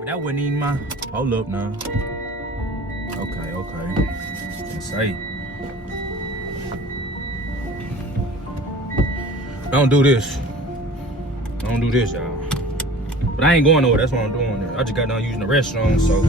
But that wasn't even my. Hold up now. Okay. Say. Don't do this, y'all. But I ain't going nowhere. That's what I'm doing. I just got done using the restroom, so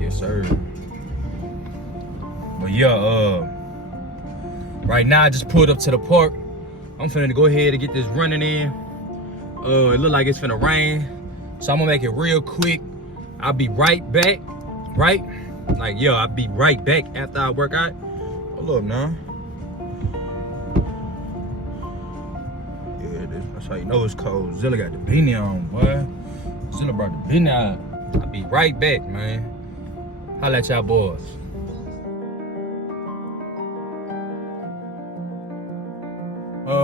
yes, sir. But yeah, right now I just pulled up to the park. I'm finna go ahead and get this running in. It look like it's finna rain, so I'm gonna make it real quick. I'll be right back. Right? Like, yo, I'll be right back after I work out. Hold up now. That's how you know it's cold. Zilla got the beanie on, boy. Zilla brought the beanie out. I'll be right back, man. Holla at y'all boys.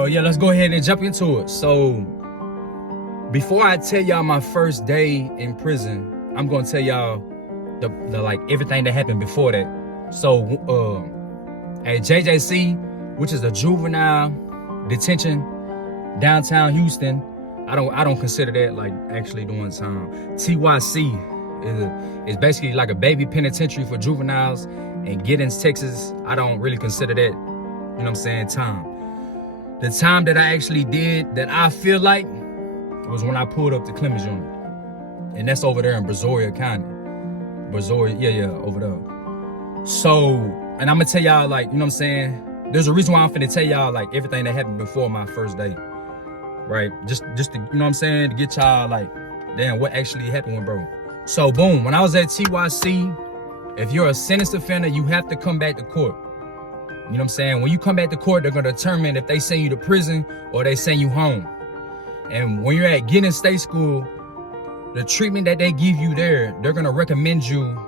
Yeah, let's go ahead and jump into it. So, before I tell y'all my first day in prison, I'm gonna tell y'all the like everything that happened before that. So, at JJC, which is a juvenile detention downtown Houston, I don't consider that like actually doing time. TYC is basically like a baby penitentiary for juveniles, and Giddens, Texas, I don't really consider that, you know what I'm saying, time. The time that I actually did that I feel like was when I pulled up the Clemens unit, and that's over there in Brazoria County. Brazoria, yeah, over there. So, and I'm gonna tell y'all, like, you know what I'm saying, there's a reason why I'm finna tell y'all like everything that happened before my first day. Right, just to, you know what I'm saying, to get y'all like, damn, what actually happened with bro. So boom, when I was at TYC, if you're a sentenced offender, you have to come back to court. You know what I'm saying? When you come back to court, they're gonna determine if they send you to prison or they send you home. And when you're at Giddens State School, the treatment that they give you there, they're gonna recommend you.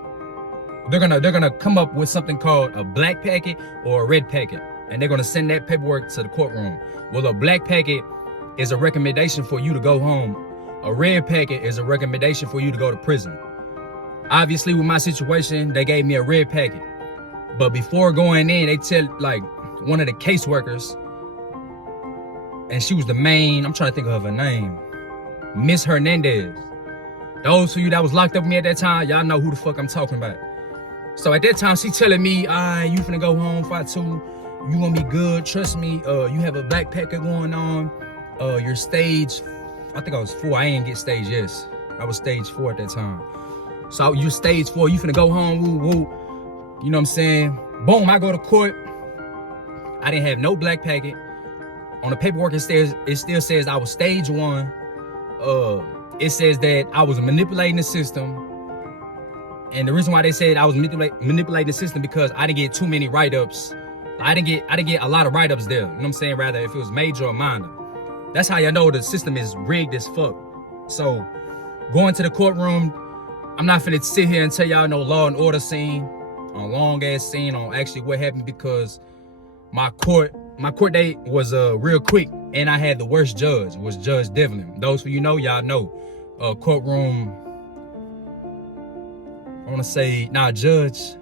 They're gonna come up with something called a black packet or a red packet, and they're gonna send that paperwork to the courtroom. Well, a black packet is a recommendation for you to go home. A red packet is a recommendation for you to go to prison. Obviously, with my situation, they gave me a red packet. But before going in, they tell like one of the caseworkers, and she was the main, I'm trying to think of her name, Miss Hernandez. Those of you that was locked up with me at that time, y'all know who the fuck I'm talking about. So at that time, she telling me, you finna go home, 5-2, you gonna be good, trust me, you have a black packet going on. Your stage, I think I was 4. I ain't get stage yes. I was stage 4 at that time. So you're stage 4, you finna go home, woo woo. You know what I'm saying? Boom, I go to court. I didn't have no black packet. On the paperwork, it still says I was stage 1. It says that I was manipulating the system. And the reason why they said I was manipulating the system because I didn't get too many write-ups. I didn't get a lot of write-ups there. You know what I'm saying? Rather, if it was major or minor. That's how y'all know the system is rigged as fuck. So, going to the courtroom, I'm not finna sit here and tell y'all no law and order scene, a long ass scene on actually what happened, because my court date was real quick, and I had the worst judge. It was Judge Devlin. Those who you know, y'all know. Courtroom, I wanna say, Judge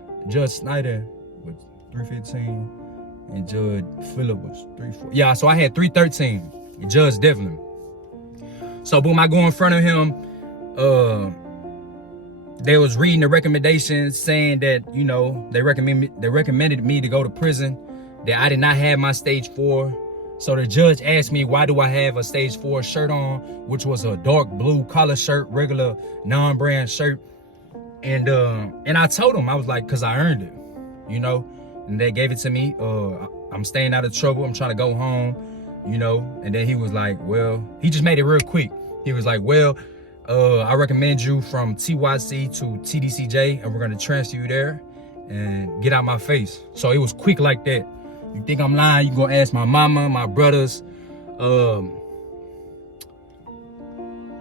Snyder was 315, and Judge Phillip was 34. Yeah, so I had 313. Judge Devlin. So boom, I go in front of him. They was reading the recommendations saying that, you know, they recommended me to go to prison, that I did not have my stage 4. So the judge asked me, why do I have a stage 4 shirt on, which was a dark blue collar shirt, regular non-brand shirt. And I told him, I was like, cause I earned it, you know, and they gave it to me. I'm staying out of trouble. I'm trying to go home. You know, and then he was like, well, he just made it real quick. He was like, well, I recommend you from TYC to TDCJ, and we're gonna transfer you there and get out my face. So it was quick like that. You think I'm lying, you gonna ask my mama, my brothers,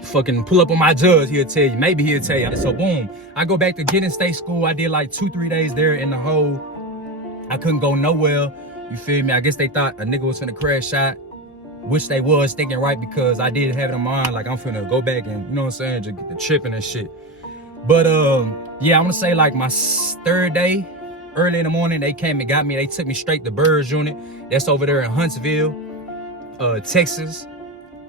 fucking pull up on my judge, he'll tell you. Maybe he'll tell you. So boom, I go back to Giddens State School. I did like 2-3 days there in the hole. I couldn't go nowhere, you feel me? I guess they thought a nigga was finna crash out. Which they was thinking right, because I did have it in mind, like I'm finna go back and, you know what I'm saying, just get the tripping and shit. But yeah, I'm gonna say like my 3rd day, early in the morning, they came and got me. They took me straight to Bird's unit. That's over there in Huntsville, Texas.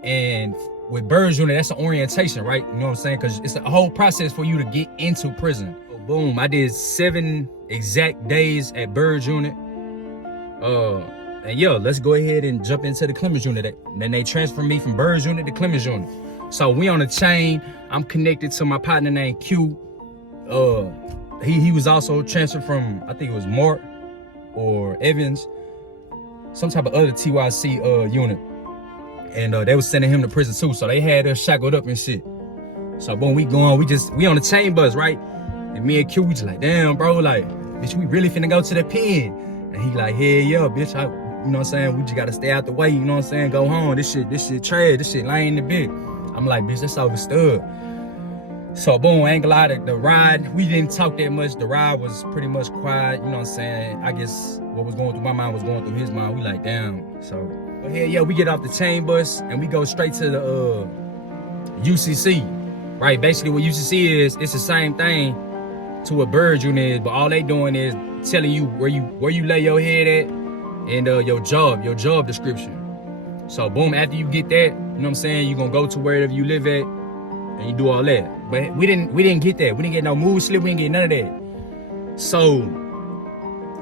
And with Bird's Unit, that's an orientation, right? You know what I'm saying? Because it's a whole process for you to get into prison. So boom, I did 7 exact days at Bird's Unit. And yo, let's go ahead and jump into the Clemens Unit. Then they transferred me from Bird's Unit to Clemens Unit. So we on a chain. I'm connected to my partner named Q. He was also transferred from, I think it was Mart or Evans, some type of other TYC unit. And they was sending him to prison too. So they had us shackled up and shit. So boom, we on the chain bus, right? And me and Q, we just like, damn, bro, like, bitch, we really finna go to the pen. And he like, hell yeah, bitch, you know what I'm saying? We just gotta stay out the way, you know what I'm saying? Go home. This shit trash, this shit lame the bit. I'm like, bitch, that's overstood. So boom, I ain't gonna lie, the ride, we didn't talk that much. The ride was pretty much quiet, you know what I'm saying? I guess what was going through my mind was going through his mind. We like, damn. So, but hell yeah, we get off the chain bus and we go straight to the UCC, right? Basically what UCC is, it's the same thing to what Bird's Unit is, but all they doing is telling you where you lay your head at and your job description. So boom, after you get that, you know what I'm saying, you gonna go to wherever you live at and you do all that. But we didn't get that. We didn't get no mood slip, we didn't get none of that. So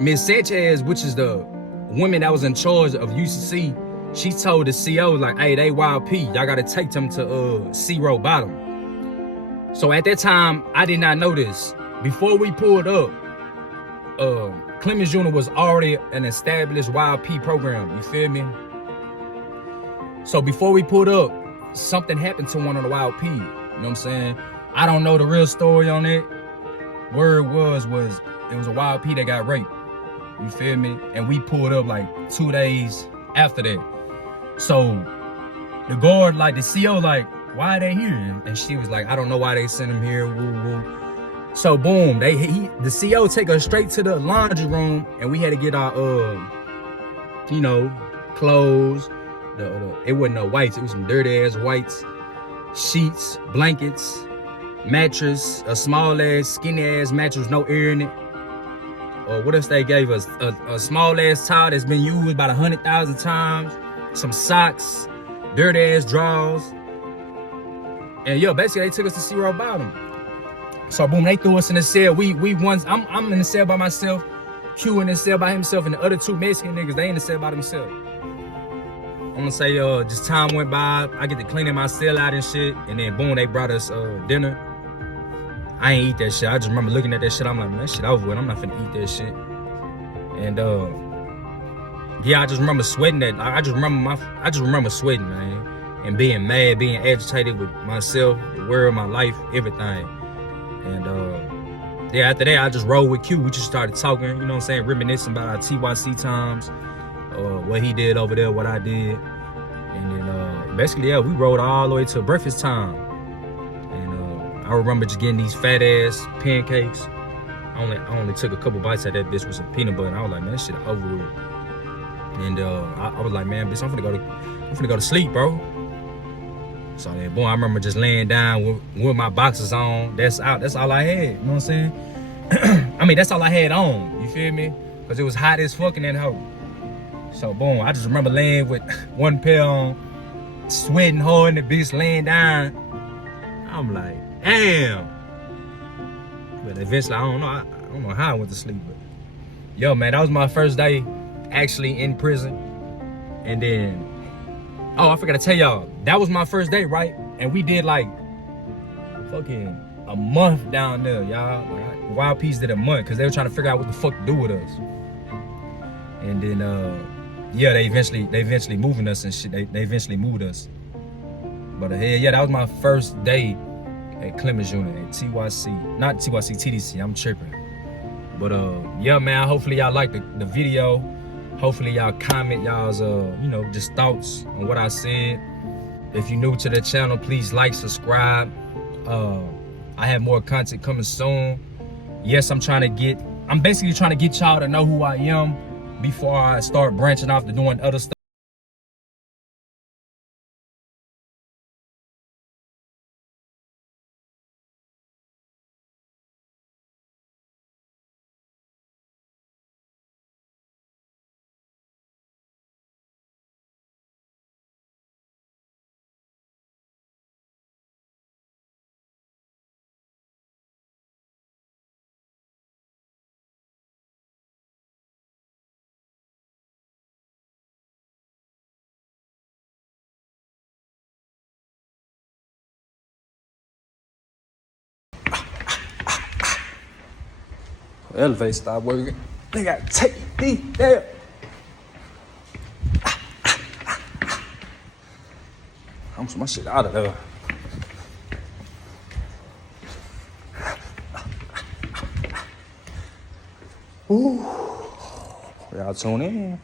Miss Sanchez, which is the woman that was in charge of UCC, she told the CO, like, hey, they wild P, y'all gotta take them to C-Row Bottom. So at that time, I did not know this. Before we pulled up, Clemens Unit was already an established YP program, you feel me? So before we pulled up, something happened to one of the YP, you know what I'm saying? I don't know the real story on it. Word was it was a YP that got raped, you feel me? And we pulled up like 2 days after that. So the guard, like the CO, like, why are they here? And she was like, I don't know why they sent him here, woo woo. So boom, the CO take us straight to the laundry room, and we had to get our you know, clothes. It wasn't no whites, it was some dirty ass whites, sheets, blankets, mattress, a small ass, skinny ass mattress, no air in it. Or what else they gave us? A small ass towel that's been used about 100,000 times, some socks, dirty ass drawers. And yo, basically they took us to C-Row Bottom. So boom, they threw us in the cell. I'm in the cell by myself, Q in the cell by himself, and the other 2 Mexican niggas, they in the cell by themselves. I'm gonna say just time went by, I get to cleaning my cell out and shit, and then boom, they brought us dinner. I ain't eat that shit. I just remember looking at that shit, I'm like, man, that shit over with. I'm not finna eat that shit. And yeah, I just remember sweating that. I just remember sweating, man. And being mad, being agitated with myself, the world, my life, everything. And yeah, after that, I just rolled with Q. We just started talking, you know what I'm saying, reminiscing about our TYC times, what he did over there, what I did. And then basically, yeah, we rode all the way to breakfast time. And I remember just getting these fat ass pancakes. I only took a couple bites of that bitch with some peanut butter, and I was like, man, this shit over with. And I was like, man, bitch, I'm finna go to sleep, bro. So then, boy, I remember just laying down with my boxers on. That's all I had, you know what I'm saying? I mean, that's all I had on, you feel me? Because it was hot as fuck in that hole. So, boom, I just remember laying with one pair on, sweating hard, and the bitch laying down. I'm like, damn. But eventually, I don't know how I went to sleep. But yo, man, that was my first day actually in prison. And then, oh, I forgot to tell y'all, that was my first day, right? And we did like fucking a month down there, y'all. Like, Wild Peas did a month because they were trying to figure out what the fuck to do with us. And then, yeah, they eventually moving us and shit. They eventually moved us. But hell yeah, that was my first day at Clemens Unit at TYC, not TYC, TDC. I'm tripping. But yeah, man. Hopefully y'all like the video. Hopefully y'all comment y'all's you know, just thoughts on what I said. If you're new to the channel, please like, subscribe. I have more content coming soon. Yes, I'm basically trying to get y'all to know who I am before I start branching off to doing other stuff. Elevator stopped working. They gotta take me there. I'm some my shit out of there. Ooh. Y'all tune in.